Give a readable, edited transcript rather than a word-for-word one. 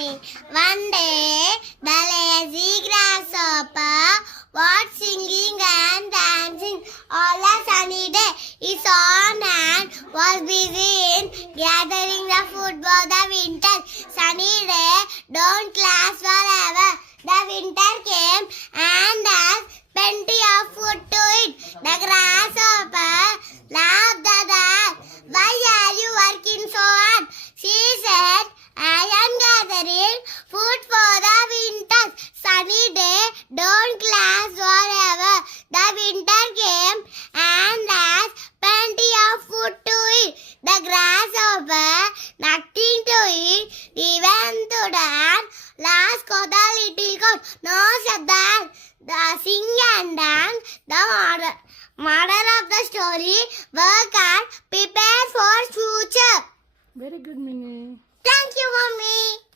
mommy. One day, the lazy grasshopper was singing and dancing all a sunny day. His own hand was busy in gathering the food for the winter. Sunny day don't last forever. The winter came and has plenty of food to eat. The grasshopper laughed at that. Why are you working so hard? She said, I am gathering food for the winter. Sunny day don't last forever. The winter came and has plenty of food to eat. The grasshopper, nothing to eat, even to dance. Last got the little goat, no said that. The sing and dance, the moral of the story, work hard, prepare for future. Very good, Mini. Thank you, Mommy.